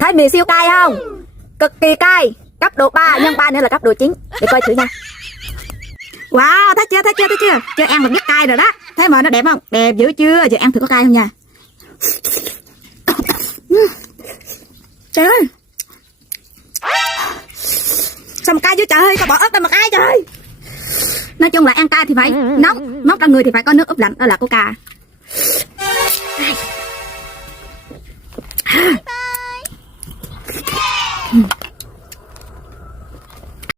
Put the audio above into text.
Thấy mì siêu cay không? Cực kỳ cay. Cấp độ 3 nhân 3 nữa là cấp độ 9. Để coi thử nha. Wow, thấy chưa? Chưa ăn là biết cay rồi đó. Thấy màu nó đẹp không? Đẹp dữ chưa? Giờ ăn thử có cay không nha. Trời ơi. Sao mà cay chứ trời ơi, sao bỏ ớt lên mà cay trời. Nói chung là ăn cay thì phải nóng, móc ra người thì phải có nước ướp lạnh, đó là coca.